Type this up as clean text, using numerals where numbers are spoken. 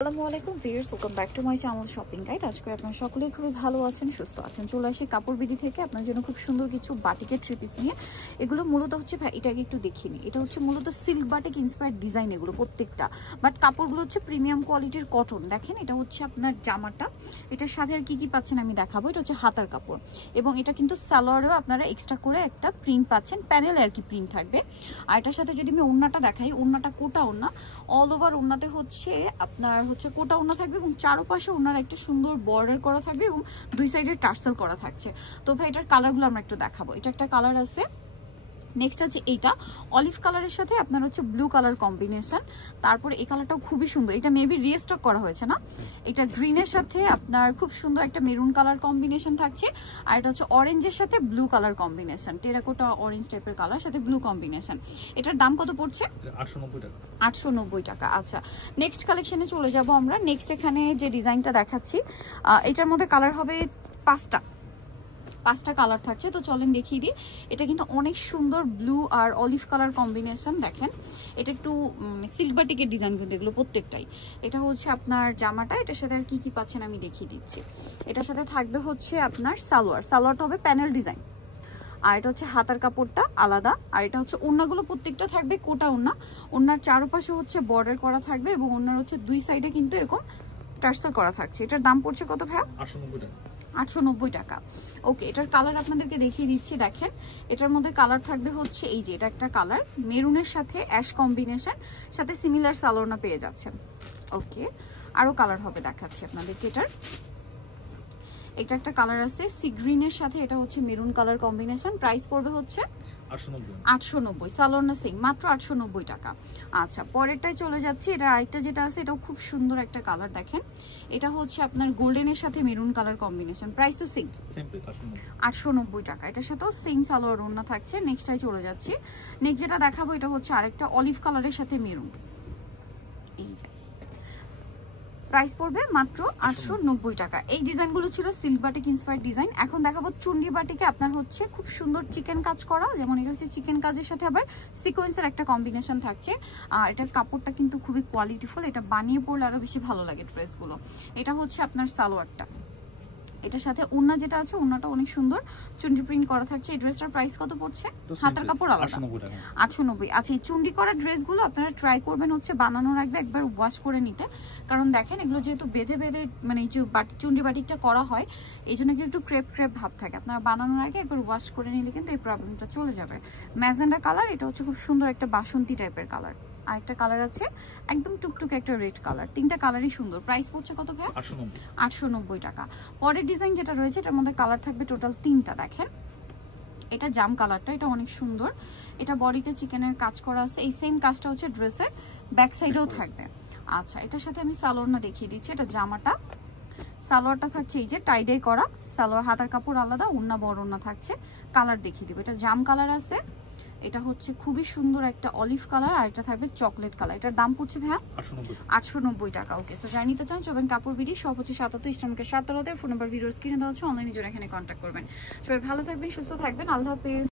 আসসালামু আলাইকুম viewers, welcome back to my channel shopping guide. আজকে আপনারা সকলেই খুবই ভালো আছেন, সুস্থ আছেন। চলে আসি কাপড় বিডি থেকে আপনার জন্য খুব সুন্দর কিছু বাটিকের থ্রি পিস নিয়ে। এগুলো মূলত হচ্ছে ভাই এটাকে একটু দেখিয়ে নিই। এটা হচ্ছে মূলত সিল্ক বাটিক ইন্সপায়ার্ড ডিজাইন এগুলো প্রত্যেকটা, বাট কাপড়গুলো হচ্ছে প্রিমিয়াম কোয়ালিটির কটন। দেখেন এটা হচ্ছে আপনার জামাটা, এটার সাথে আর কি কি পাচ্ছেন আমি দেখাবো। এটা হচ্ছে হাতার কাপড় এবং এটা কিন্তু সালোয়ারেও আপনারা এক্সট্রা করে একটা প্রিন্ট পাচ্ছেন, প্যানেলে আর কি প্রিন্ট থাকবে। আর এটার সাথে যদি আমি ওড়নাটা দেখাই, ওড়নাটা কোটা ওড়না, অল ওভার ওড়নাতে হচ্ছে আপনার হচ্ছে কোটা ওড়না থাকবে এবং চারপাশে ওনার একটা সুন্দর বর্ডার করা থাকবে এবং দুই সাইডে টার্সেল করা থাকছে। তো ভাই এটার কালারগুলো আমরা একটু দেখাবো। এটা একটা কালার আছে, নেক্সট আছে এইটা অলিভ কালারের সাথে আপনার হচ্ছে ব্লু কালার কম্বিনেশন। তারপরে এই কালারটাও খুবই সুন্দর, এটা মেবি রিস্টক করা হয়েছে না। এটা গ্রিনের সাথে আপনার খুব সুন্দর একটা মেরুন কালার কম্বিনেশন থাকছে। আর এটা হচ্ছে অরেঞ্জের সাথে blue colour combination, terracotta orange টাইপের কালার সাথে ব্লু কম্বিনেশন। এটার দাম কত পড়ছে? 890 টাকা। 890 টাকা। আচ্ছা, নেক্সট কালেকশনে চলে যাব আমরা। নেক্সট এখানে যে ডিজাইনটা দেখাচ্ছি এটার মধ্যে কালার হবে পাঁচটা কালার থাকছে। তো চলেন দেখিয়ে দিই। এটা কিন্তু অনেক সুন্দর ব্লু আর অলিভ কালার কম্বিনেশন। দেখেন এটা একটু সিল্ক বাটিকের ডিজাইন কিন্তু এগুলো প্রত্যেকটাই। এটা হচ্ছে আপনার জামাটা, এটার সাথে আর কি কি পাচ্ছেন আমি দেখিয়ে দিচ্ছি। এটার সাথে থাকবে হচ্ছে আপনার সালোয়ারটা হবে প্যানেল ডিজাইন। আর এটা হচ্ছে হাতার কাপড়টা আলাদা। আর এটা হচ্ছে ওড়নাগুলো প্রত্যেকটা থাকবে কোটা ওড়না, ওড়নার চারপাশে হচ্ছে বর্ডার করা থাকবে এবং ওড়নার হচ্ছে দুই সাইডে কিন্তু এরকম টার্সেল করা থাকছে। এটার দাম পড়ছে কত ভাইয়া? 890 টাকা। 890 টাকা। ওকে, এটার কালার আপনাদেরকে দেখিয়ে দিচ্ছি। দেখেন এটার মধ্যে কালার থাকবে হচ্ছে এই যে এটা একটা কালার মেরুনের সাথে অ্যাশ কম্বিনেশন, সাথে সিমিলার সালোয়ারনা পেয়ে যাচ্ছেন। ওকে, আরো কালার হবে দেখাচ্ছি আপনাদেরকে। এটা একটা কালার আছে সি গ্রিনের সাথে, এটা হচ্ছে মেরুন কালার কম্বিনেশন। প্রাইস পড়বে হচ্ছে 890। সালোয়ারনা সেম, মাত্র 890 টাকা। আচ্ছা, পরেরটাই চলে যাচ্ছি। এটা আরেকটা যেটা আছে এটাও খুব সুন্দর একটা কালার। দেখেন এটা হচ্ছে আপনার গোল্ডেনের সাথে মেরুন কালার কম্বিনেশন। প্রাইস তো সেম 890 টাকা। এটার সাথেও সেম সালোয়ার ওড়না থাকছে। নেক্সটটাই চলে যাচ্ছি। নেক্সট যেটা দেখাবো এটা হচ্ছে আরেকটা অলিভ কালারের সাথে মেরুন। এই যে প্রাইস পড়বে মাত্র 890 টাকা। এই ডিজাইনগুলো ছিল সিল্ক বাটিক ইন্সপায়ার্ড ডিজাইন। এখন দেখাবো চুন্ডি বাটিকে আপনার হচ্ছে খুব সুন্দর চিকেন কাজ করা, যেমন এটা হচ্ছে চিকেন কাজের সাথে আবার সিকোয়েন্সের একটা কম্বিনেশন থাকছে। আর এটার কাপড়টা কিন্তু খুবই কোয়ালিটিফুল, এটা বানিয়ে পরলে আরো বেশি ভালো লাগে ড্রেসগুলো। এটা হচ্ছে আপনার সালোয়ারটা, এটার সাথে ওড়না যেটা আছে ওড়নাটা অনেক সুন্দর চুন্ডি প্রিন্ট করা থাকছে। এই ড্রেসটার প্রাইস কত পড়ছে? হাতার কাপড় আলাদা 890। আচ্ছা, এই চুন্ডি করা ড্রেসগুলো আপনারা ট্রাই করবেন হচ্ছে বানানোর আগে একবার ওয়াশ করে নিতে, কারণ দেখেন এগুলো যেহেতু বেঁধে মানে এই যে চুন্ডি বাটিকটা করা হয় এই জন্য কিন্তু একটু ক্রেপ ভাব থাকে। আপনারা বানানোর আগে একবার ওয়াশ করে নিলে কিন্তু এই প্রবলেমটা চলে যাবে। ম্যাজেন্ডা কালার, এটা হচ্ছে খুব সুন্দর একটা বাসন্তী টাইপের কালার। আরেকটা কালার আছে একদম টুকটুকে একটা রেড কালার। তিনটা কালারই সুন্দর। প্রাইস পড়ছে কত ভাই? 890 টাকা। পরের ডিজাইন যেটা রয়েছে এটার মধ্যে কালার থাকবে টোটাল 3টা। দেখেন এটা জাম কালারটা, এটা অনেক সুন্দর। এটা বডিতে চিকেনের কাজ করা আছে, এই সেম কাজটা হচ্ছে ড্রেসের ব্যাক সাইডেও থাকবে। আচ্ছা, এটার সাথে আমি সালোয়ারটা দেখিয়ে দিচ্ছি। এটা জামাটা, সালোয়ারটা থাকছে এই যে টাইডাই করা সালোয়ার, হাতার কাপড় আলাদা, ওড়না বড় ওড়না থাকছে। কালার দেখিয়ে দিব। এটা জাম কালার আছে, এটা হচ্ছে খুবই সুন্দর একটা অলিভ কালার, আর এটা থাকবে চকলেট কালার। এটার দাম পড়ছে ভাইয়া 890 টাকা। ওকে, সো যাই নিতে চান চবেন কাপড় বিডি, সব হচ্ছে 77 ইস্টার্নকে 7 ফোন নাম্বার ভিডিওর স্ক্রিনে দেওয়া হচ্ছে, অনলাইনে জন্য এখানে কন্ট্যাক্ট করবেন। সবাই ভালো থাকবেন, সুস্থ থাকবেন, আল্লাহ হাফেজ।